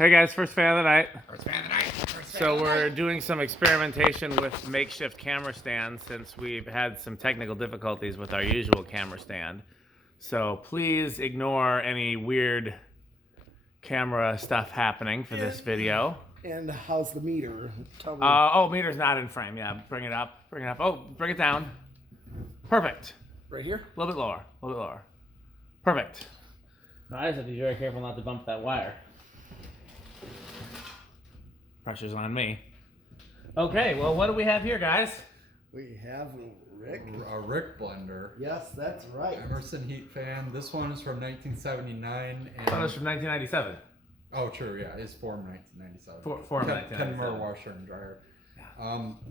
Hey guys, first fan of the night. First fan of the night. So we're doing some experimentation with makeshift camera stands since we've had some technical difficulties with our usual camera stand. So please ignore any weird camera stuff happening for this video. And how's the meter? Tell me. Oh, meter's not in frame. Yeah, bring it up. Bring it up. Oh, bring it down. Perfect. Right here? A little bit lower. A little bit lower. Perfect. Now I just have to be very careful not to bump that wire. Pressure's on me. Okay, well, what do we have here, guys? We have Rick. A RickBlender. Yes, that's right. Emerson Heat Fan. This one is from 1979. And... Oh, it's from 1997. Oh, true, yeah. It's formed 1997. Formed 1997. Kenmore washer and dryer.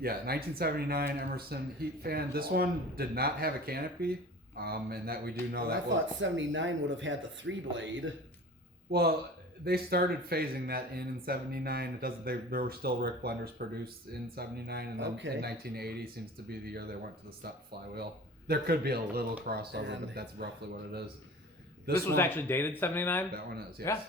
Yeah, 1979 Emerson Heat Fan. This one did not have a canopy, and that we do know that. I thought 79 would have had the 3-blade. Well, they started phasing that in 79. It doesn't. There were still RickBlenders produced in 79, and then in 1980 seems to be the year they went to the step flywheel. There could be a little crossover, but that's roughly what it is. This was actually dated 79? That one is, yes. Yeah.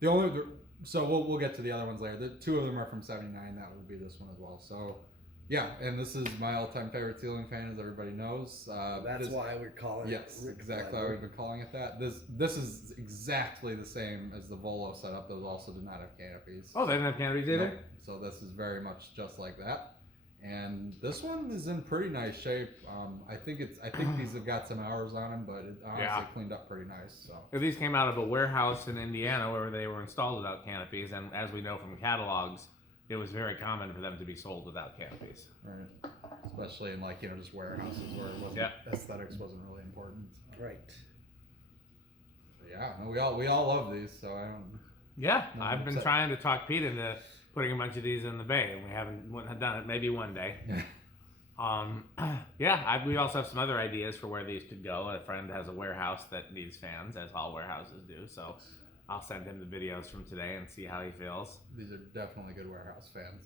The only, so we'll get to the other ones later. The two of them are from 79. That would be this one as well. So, yeah, and this is my all-time favorite ceiling fan, as everybody knows. That's why we're calling it. Yes, exactly why we've been calling it that. This is exactly the same as the Volo setup. Those also do not have canopies. Oh, they didn't have canopies either? No. So this is very much just like that. And this one is in pretty nice shape. I think these have got some hours on them, but it honestly cleaned up pretty nice. So these came out of a warehouse in Indiana where they were installed without canopies, and as we know from catalogs, it was very common for them to be sold without canopies. Right. Especially in just warehouses where it wasn't, aesthetics wasn't really important. Right. So yeah, no, we all love these, so I don't. Yeah, I've been trying to talk Pete into putting a bunch of these in the bay, and we haven't done it. Maybe one day. We also have some other ideas for where these could go. A friend has a warehouse that needs fans, as all warehouses do. So I'll send him the videos from today and see how he feels. These are definitely good warehouse fans.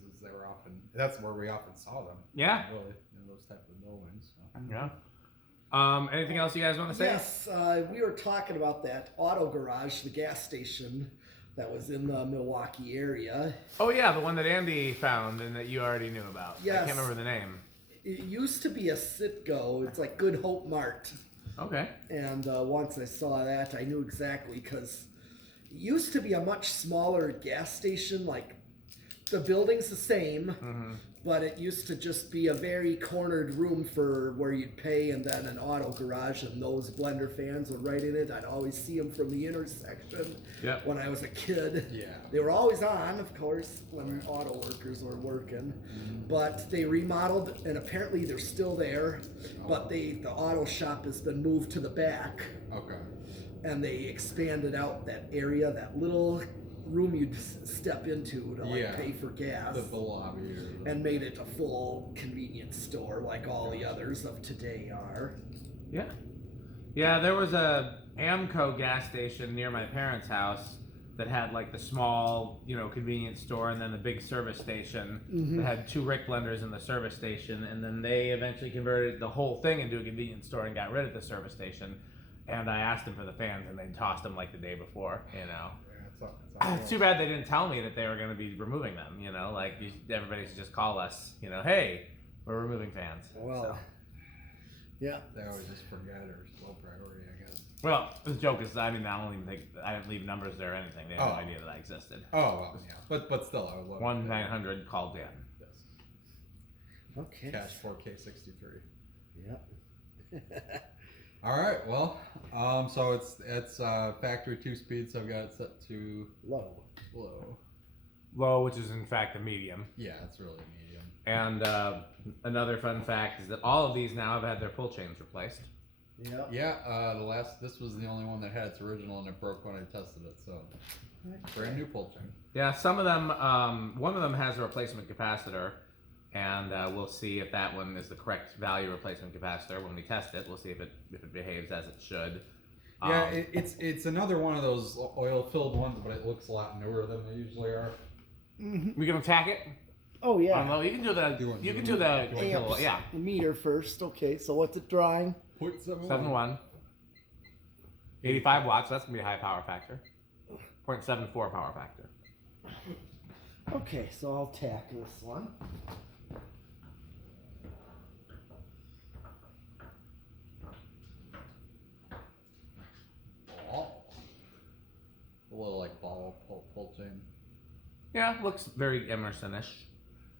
That's where we often saw them. Yeah. Really, in those type of buildings. So. Yeah. Anything else you guys want to say? Yes, we were talking about that auto garage, the gas station that was in the Milwaukee area. Oh yeah, the one that Andy found and that you already knew about. Yes. I can't remember the name. It used to be a Citgo. It's like Good Hope Mart. Okay. And once I saw that, I knew exactly, because it used to be a much smaller gas station. Like, the building's the same, but it used to just be a very cornered room for where you'd pay, and then an auto garage, and those blender fans were right in it. I'd always see them from the intersection when I was a kid. Yeah. They were always on, of course, when auto workers were working. But they remodeled, and apparently they're still there, but the auto shop has been moved to the back. Okay. And they expanded out that area, that little room you'd step into to pay for gas, the lobby, and made it a full convenience store like all the others of today are. Yeah, there was a Amco gas station near my parents' house that had like the small, convenience store, and then the big service station that had 2 RickBlenders in the service station, and then they eventually converted the whole thing into a convenience store and got rid of the service station. And I asked them for the fans, and they tossed them like the day before, It's too bad they didn't tell me that they were going to be removing them, everybody should just call us, hey, we're removing fans. Well, They always just forget, or it's low priority, I guess. Well, the joke is, I didn't leave numbers there or anything. They had no idea that I existed. Oh, well, yeah. But still, I would love 1-900 called in. Yes. okay. Cash 4K63. Yep. All right, well, so it's factory 2-speed, so I've got it set to Low. Low, which is in fact a medium. Yeah, it's really a medium. And another fun fact is that all of these now have had their pull chains replaced. Yep. Yeah, this was the only one that had its original, and it broke when I tested it, so brand new pull chain. Yeah, some of them, one of them has a replacement capacitor, and we'll see if that one is the correct value replacement capacitor when we test it. We'll see if it behaves as it should. Yeah, it's another one of those oil-filled ones, but it looks a lot newer than they usually are. We can attack it. Oh yeah. You can do the. You can do the amps, the meter first. Okay, so what's it drawing? 0.71. 85 watts. That's gonna be a high power factor. 0.74 power factor. Okay, so I'll tack this one. A little like ball pull chain. Yeah, looks very Emerson-ish.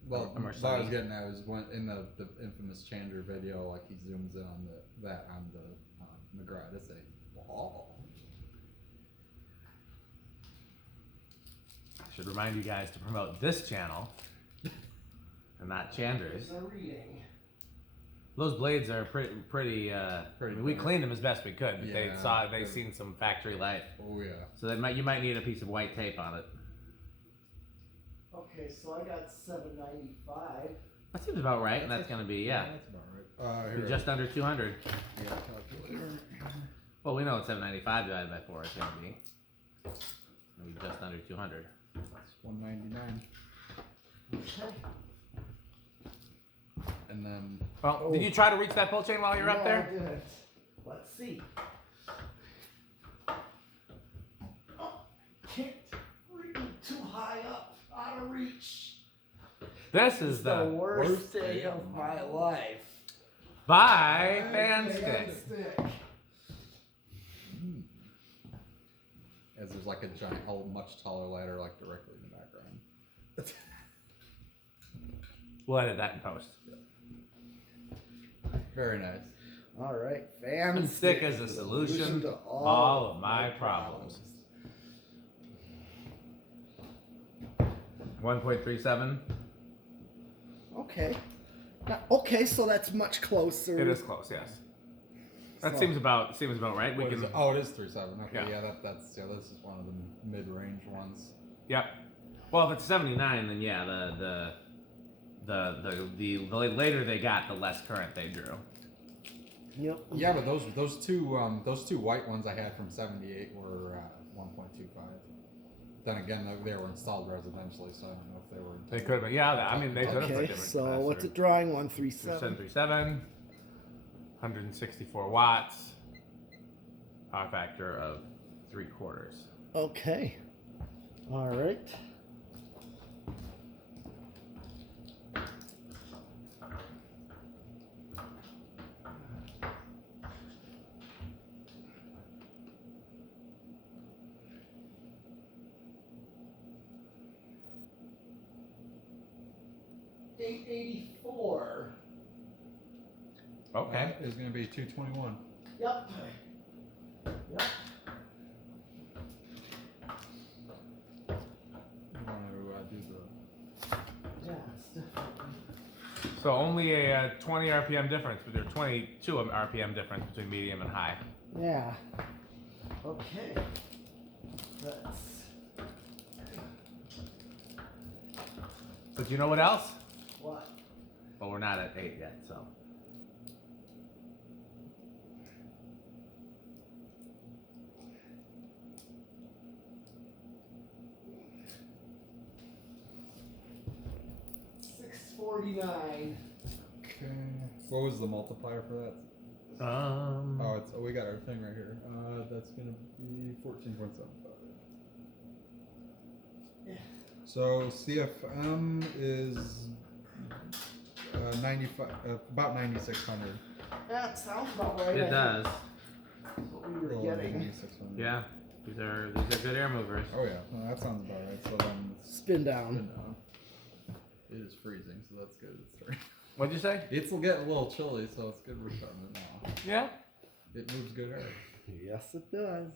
Well, Emerson. what I was getting at was when in the infamous Chandler video, like he zooms in on that on the McGrath. It's a ball. I should remind you guys to promote this channel and not Chandler's. There's a reading. Those blades are pretty. I mean, we cleaned them as best we could, but Yeah, they've seen some factory life. Oh yeah. So you might need a piece of white tape on it. Okay, so I got 795. That seems about right, and that's gonna be That's about right. Here, just under 200. yeah, calculator. Well, we know it's 795 divided by 4 is gonna be. Maybe just under 200. It's 199. Okay. And then Well, did you try to reach that pull chain while you're up No, there? I didn't. Let's see. Oh, can't reach too high up, out of reach. This is The the worst day of my life. Bye fan stick. as there's like a giant, much taller ladder like directly in the background. We'll edit that in post. Very nice. All right, fan Stick is a solution to all of my problems. 1.37. Okay. Okay, so that's much closer. It is close, yes. That So- seems about right. We What is can. it? Oh, it is 3.7. Okay, Yeah. that's this is one of the mid-range ones. Yep. Well, if it's 79, then yeah, the later they got, the less current they drew. Yep. Yeah, but those two white ones I had from '78 were 1.25. Then again, they were installed residentially, so I don't know if they were. They could have, yeah. I mean, they could have put Okay, different so what's it drawing? 137. 737, 164 watts, power factor of 3/4. Okay. All right. $884. Okay. It's going to be 221. Yep. Yep. You want to do the? Yeah, it's definitely. So only a 20 RPM difference, but there's 22 RPM difference between medium and high. Yeah. Okay. That's. But you know what else? What? Well, we're not at 8 yet, so. $649. Okay. What was the multiplier for that? Oh, we got our thing right here. That's gonna be 14.75. Yeah. So CFM is 95, about 9,600. That sounds about right. It does. That's what we were Little getting. 9,600. Yeah. These are good air movers. Oh yeah, well, that sounds about right. So then Spin down. it is freezing, so that's good. It's starting. What'd you say? It's getting a little chilly, so it's good we're starting it now. Yeah. It moves good air. Yes, it does.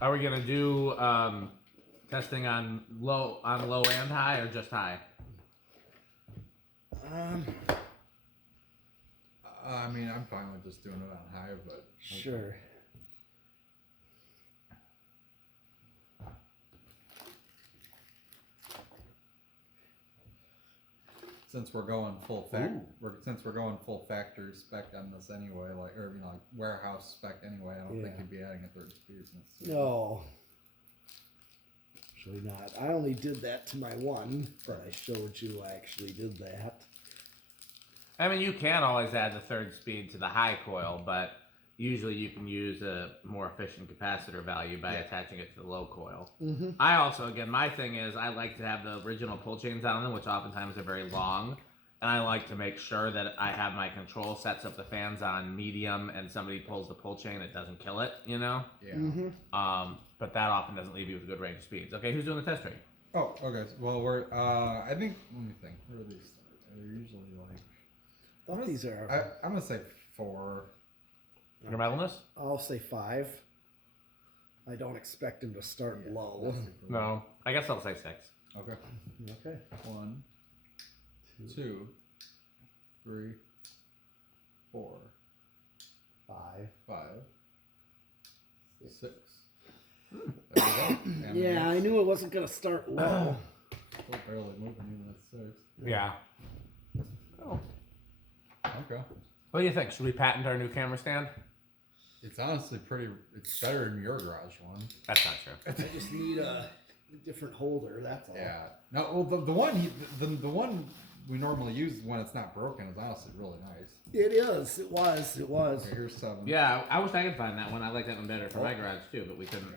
Are we gonna do testing on low and high, or just high? I mean, I'm fine with just doing it on high, but Sure. since we're going full factory spec on this anyway, like like warehouse spec anyway, I don't think Yeah. you'd be adding a third speed. No. actually not. I only did that to my one, but I showed you I actually did that. I mean, you can always add the third speed to the high coil, but usually you can use a more efficient capacitor value by attaching it to the low coil. I also, again, my thing is I like to have the original pull chains on them, which oftentimes are very long. And I like to make sure that I have my control sets up the fans on medium and somebody pulls the pull chain, it doesn't kill it, you know? Yeah. But that often doesn't leave you with a good range of speeds. Okay, who's doing the test train? Oh, okay. Well, we're, I think, let me think. Where do these start? They're usually like, I thought these are. I'm going to say 4. Your metalness? I'll say 5. I don't expect him to start low. No. I guess I'll say 6. Okay. Okay. 1, 2, 3, 4, 5. 5, 6. There we go. And Yeah, I knew it wasn't gonna start low. Still barely moving even at 6. Yeah. Oh. Okay. What do you think? Should we patent our new camera stand? It's honestly pretty. It's better than your garage one. That's not true. I just need a different holder. That's all. Yeah. No. Well, the one the one we normally use when it's not broken is honestly really nice. It is. It was. It was. Okay, here's 7. Yeah, I wish I could find that one. I like that one better for my garage too, but we couldn't.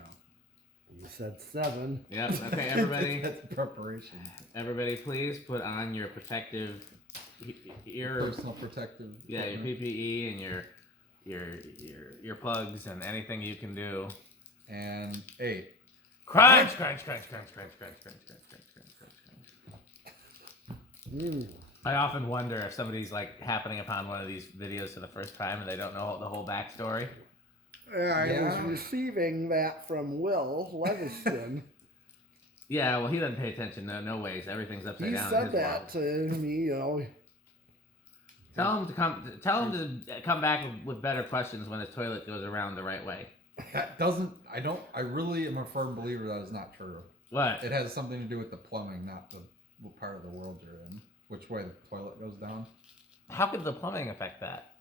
You said 7. Yep. Okay, everybody. That's preparation. Everybody, please put on your protective ear. Personal protective. Yeah, your equipment. PPE and your plugs and anything you can do. And 8. Crunch, crunch, crunch, crunch, crunch, crunch, crunch, crunch, crunch, crunch, crunch, crunch. I often wonder if somebody's like happening upon one of these videos for the first time and they don't know the whole backstory. I was receiving that from Will Leviston. Yeah, well, he doesn't pay attention. No ways. Everything's upside He down. in said his that world. to me, you know. Tell him to come. Tell him to come back with better questions when his toilet goes around the right way. That doesn't. I really am a firm believer that is not true. What? It has something to do with the plumbing, not the what part of the world you're in. Which way the toilet goes down. How could the plumbing affect that?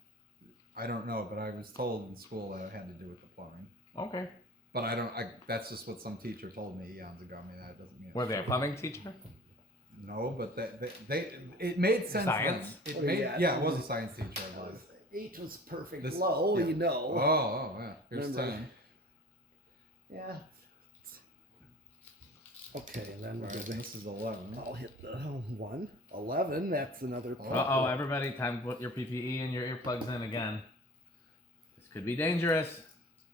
I don't know, but I was told in school that it had to do with the plumbing. Okay. But I don't. That's just what some teacher told me eons ago. I mean, that doesn't mean. Were they a plumbing teacher? No, but it made sense. Science? Then. It made it was a science teacher. I believe. 8 was perfect This- low, yeah. you know. Oh, yeah. Here's Remember. 10. Yeah. Okay, and then All right, this is 11. I'll hit the 1. 11, that's another Uh-oh, everybody, time to put your PPE and your earplugs in again. This could be dangerous.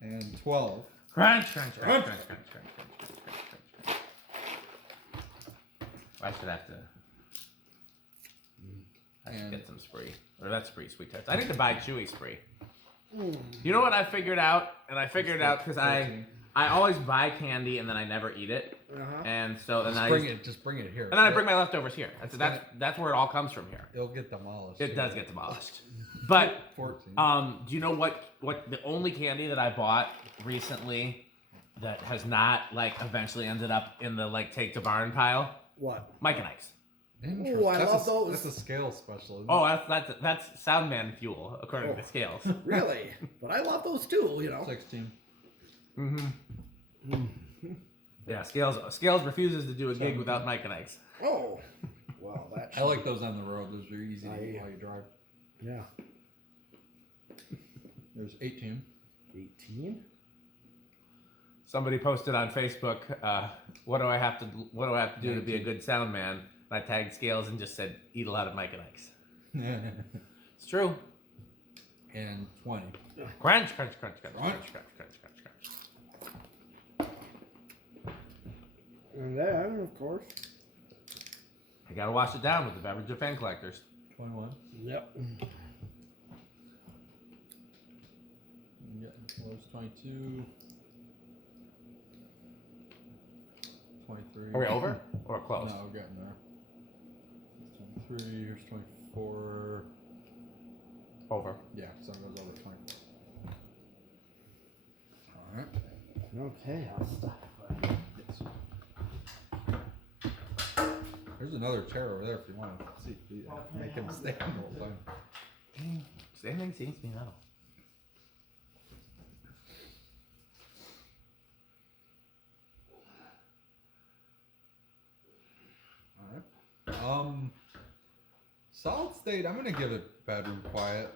And 12. Crunch, crunch, crunch, crunch, crunch, crunch, crunch, crunch, crunch, crunch. I should have to. I should get some spree. Or that's spree, sweet tarts. I need to buy chewy spree. You know what I figured out? And I figured it out because I always buy candy and then I never eat it. And so then Just bring it here. and then I bring my leftovers here. That's where it all comes from here. It'll get demolished. It does get demolished. But 14. do you know what the only candy that I bought recently that has not like eventually ended up in the like take to barn pile? What? Mike and Ike's. Interesting. Ooh, I love those. That's a scale special. Isn't Oh, that's Soundman fuel according to the scales. Really? But I love those too, you know. 16. Yeah, scales refuses to do a gig without Mike and Ike's. Oh. Well, that I like those on the road. Those are easy to eat while you drive. Yeah. There's 18. 18. Somebody posted on Facebook, what do I have to do to be a good sound man? And I tagged Scales and just said, eat a lot of Mike and Ike's. It's true. And 20. Crunch, crunch, crunch, crunch, crunch, crunch, crunch, crunch, crunch. And then, of course. I gotta wash it down with the beverage of fan collectors. 21. Yep. I'm getting close. 22. 23. Are we over or close? No, we're getting there. 23. Here's 24. Over. Yeah, so it goes over 24. Alright. Okay, I'll stop. There's another chair over there if you want to see. Make him stand the whole time. Standing seems to be metal. Solid state. I'm gonna give it bedroom quiet.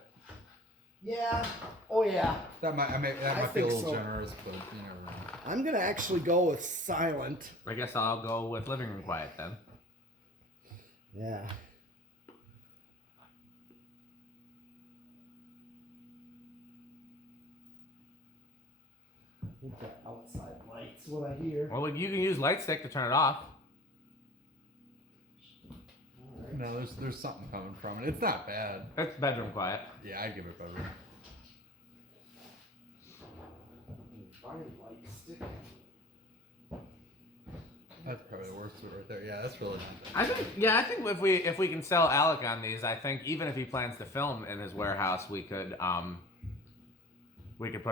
Yeah. Oh yeah. That might be a think little so. generous, but you never know. I'm gonna actually go with silent. I guess I'll go with living room quiet then. Yeah. With the outside lights, what I hear. Well, you can use light stick to turn it off. No, there's something coming from it. It's not bad. It's bedroom quiet. Yeah, I'd give it bedroom. That's probably the worst one right there. Yeah, that's really not bad. I think if we can sell Alec on these, I think even if he plans to film in his warehouse, we could put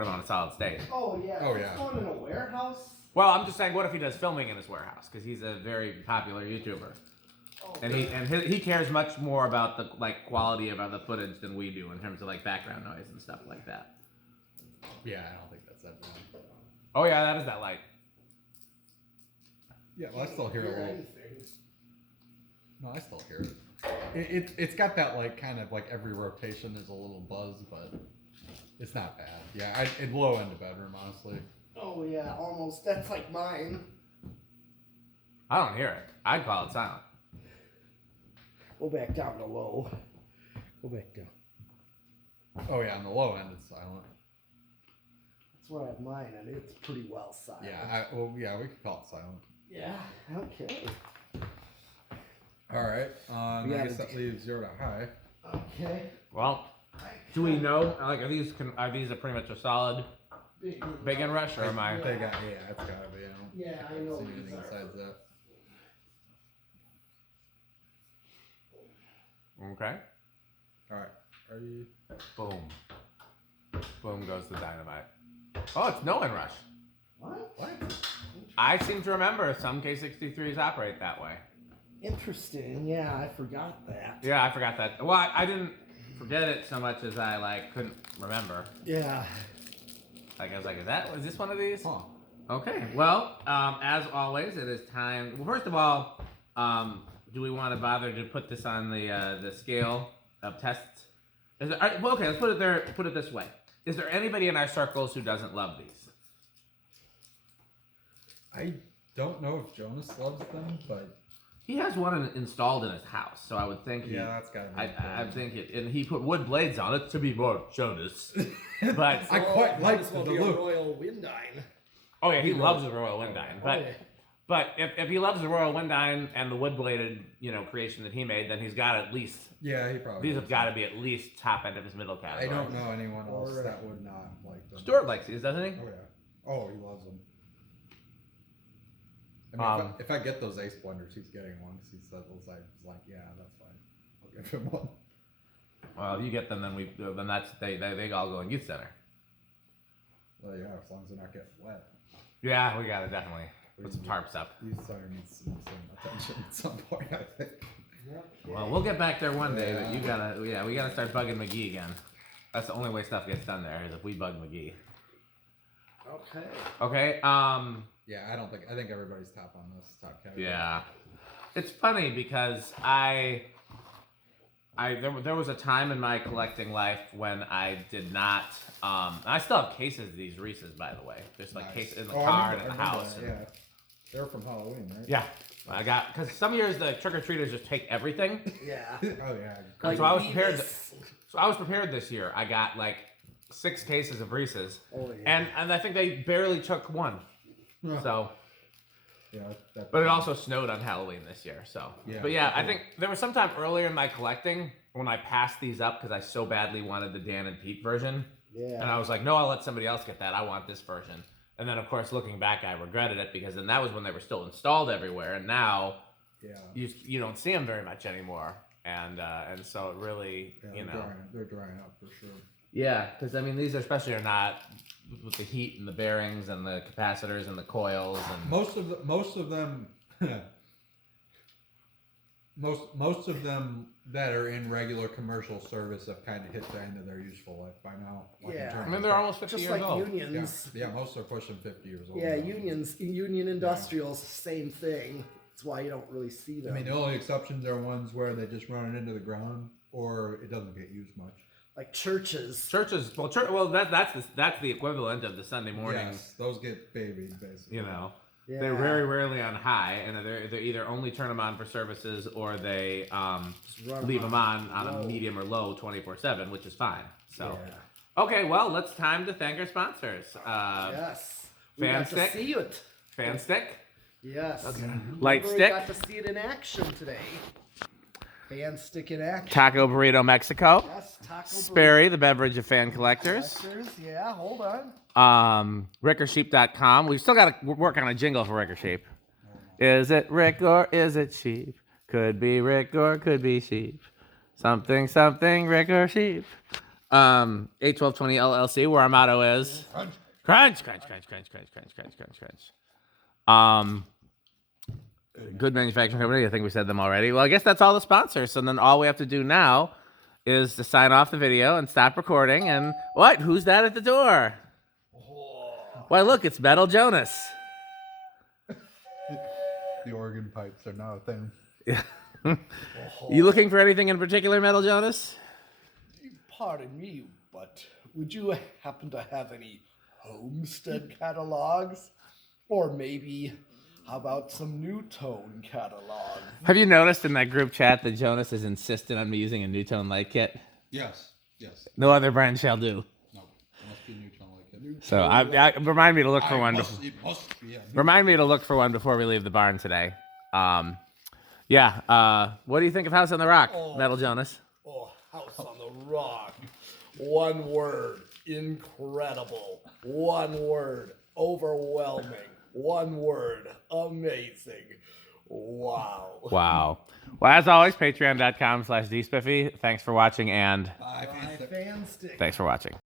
him on a solid state. Oh yeah. Oh, yeah. Going in a warehouse. Well, I'm just saying, what if he does filming in his warehouse? Because he's a very popular YouTuber, and he cares much more about the quality of the footage than we do in terms of background noise and stuff like that. Yeah, I don't think that's that bad. Oh yeah, that is that light. Yeah, well, I still hear a little. No, I still hear it. It's got that kind of every rotation there's a little buzz, but it's not bad. Yeah, it'd low end the bedroom, honestly. Oh yeah, almost. That's like mine. I don't hear it. I'd call it silent. Go back down to low. Go back down. Oh yeah, on the low end it's silent. That's where I have mine, and it's pretty well silent. Yeah, we could call it silent. Yeah. Okay. All right. I guess that leaves 0 to high. Okay. Well, do we know? Are these pretty much a solid big inrush, or am I? It's gotta be. I know. See anything besides that? Okay. All right. Are you? Boom. Boom goes the dynamite. Oh, it's no inrush. What? I seem to remember some K63s operate that way. Interesting. Yeah, I forgot that. Yeah, I forgot that. Well, I didn't forget it so much as I couldn't remember. Yeah. I was like, is this one of these? Huh. Okay. Well, as always, it is time. Well, first of all, do we want to bother to put this on the scale of tests? Okay, let's put it there. Put it this way: is there anybody in our circles who doesn't love these? I don't know if Jonas loves them, but He has one installed in his house, so I would think. that's gotta be. I think it, and he put wood blades on it to be more Jonas. But I quite like this will the be look. a Royal Windine. oh yeah, he loves the Royal Windine. But yeah. but if he loves the Royal Windine and the wood bladed creation that he made, then he's got at least. Yeah, he probably. These does. have got to be at least top end of his middle I category. don't know anyone else that would not like them. Stuart likes these, doesn't he? Oh yeah. Oh, he loves them. I mean, if I get those Ace blenders, he's getting one. Because he said, "I was like, yeah, that's fine. I'll give him one." Well, you get them, then that's they all go in youth center. Well, yeah, as long as they're not getting wet. Yeah, we gotta definitely put some tarps up. Youth center needs some attention at some point, I think. Well, we'll get back there one day, but we gotta start bugging McGee again. That's the only way stuff gets done there is if we bug McGee. Okay. Okay. Yeah, I think everybody's top on this top category. Yeah. It's funny because there was a time in my collecting life when I did not. I still have cases of these Reese's, by the way. There's cases in the car and in the house. That, yeah, they're from Halloween, right? Yeah. I got because some years the trick or treaters just take everything. Yeah. Oh yeah. So I was prepared. So I was prepared this year. I got 6 cases of Reese's. Oh yeah. And I think they barely took one. So. Yeah. But it also snowed on Halloween this year, so. Yeah, but yeah, I think there was some time earlier in my collecting when I passed these up because I so badly wanted the Dan and Pete version. Yeah. And I was like, no, I'll let somebody else get that. I want this version. And then, of course, looking back, I regretted it because then that was when they were still installed everywhere, and now you don't see them very much anymore. And so it really, they're drying up for sure. Yeah, because I mean, these especially are not with the heat and the bearings and the capacitors and the coils and most of them most of them that are in regular commercial service have kind of hit the end of their useful life by now. I mean, they're almost 50 just years like old. Unions. Yeah, most are pushing 50 years old. Yeah, Union Industrials, same thing. That's why you don't really see them. I mean, the only exceptions are ones where they just run it into the ground or it doesn't get used much. Like churches. Well, that's the equivalent of the Sunday morning. Yes, those get babied, basically. You know. Yeah. They're very rarely on high, and they either only turn them on for services or they leave them on a medium or low 24/7, which is fine. So, okay, well, it's time to thank our sponsors. Yes, we Fan got stick. to see it. Fan stick. Yes. Okay. Light We stick. got to see it in action today. Fan stick in action. Taco Burrito Mexico. Yes, Taco Sperry, the beverage of fan collectors. Yeah, hold on. RickOrSheep.com. We've still got to work on a jingle for Rick or Sheep. Is it Rick or is it Sheep? Could be Rick or could be Sheep. Something, Rick or Sheep. 81220 LLC, where our motto is crunch. Good manufacturing company. I think we said them already. Well, I guess that's all the sponsors. So then all we have to do now is to sign off the video and stop recording. And what? Who's that at the door? Why, look, it's Metal Jonas. The organ pipes are now a thing. Yeah. You looking for anything in particular, Metal Jonas? Pardon me, but would you happen to have any Homestead catalogs? Or maybe, how about some New Tone catalogs? Have you noticed in that group chat that Jonas is insistent on me using a New Tone light kit? Yes. No other brand shall do. No, it must be New Tone like it. So I remind me to look for one. Remind me to look for one before we leave the barn today. What do you think of House on the Rock, Metal Jonas? Oh, House on the Rock. One word, incredible. One word, overwhelming. One word, amazing. Wow. Well, as always, patreon.com/dspiffy. Thanks for watching, and Fan stick. thanks for watching.